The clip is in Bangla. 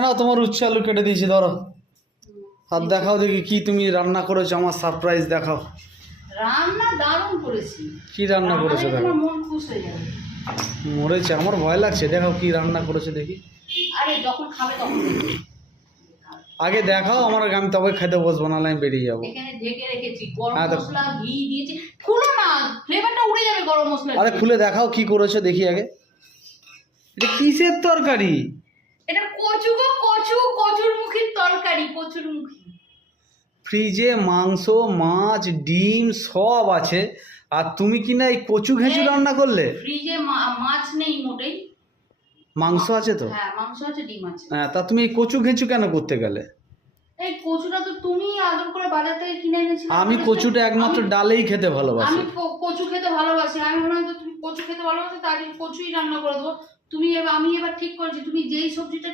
না তোমার উচ্ছে আলু কেটে দিয়েছি, ধরো হাত দেখাও দেখি কি তুমি রান্না করেছো, আমার সারপ্রাইজ দেখাও। রান্না দারুণ করেছি। কি রান্না করেছো দেখো। তোমার মন খুশ হয়ে যাবে। মরেছে, আমার ভয় লাগছে। দেখাও কি রান্না করেছো দেখি। আরে যখন খাবে তখন দেখবে। আগে দেখাও আমার, আমি তবে খেতে বসবো, নাহলে আমি বেরিয়ে যাবো। এখানে ঢেকে রেখেছি, গরম হ্যাঁ, মশলা ঘি দিয়েছি। খুলো না, ফ্লেভারটা উড়ে যাবে গরম মশলা। আরে খুলে দেখাও কি করেছো দেখি আগে। এটা কিসের তরকারি? এটা কচু গো, কচু, কচুর মুখির তরকারি, কচুর মুখী। ফ্রিজে মাংস, মাছ, ডিম সব আছে, আর তুমি কি না এই কচু ঘেঁচু রান্না করলে? ফ্রিজে মাছ নেই মোটেই, মাংস আছে তো? হ্যাঁ মাংস আছে, ডিম আছে। হ্যাঁ, তা তুমি এই কচু ঘেঁচু কেন করতে গেলে? এই কচুটা তো তুমি আদর করে বাজার থেকে কিনে এনেছিলে। আমি কচুটা একমাত্র ডালেই খেতে ভালোবাসি। আমি কচু খেতে ভালোবাসি। আমি মনে হয় তুমি কচু খেতে ভালোবাসো, তাই কচুই রান্না করে দেবো। আমি এবার ঠিক করেছি, তুমি যেই সবজিটা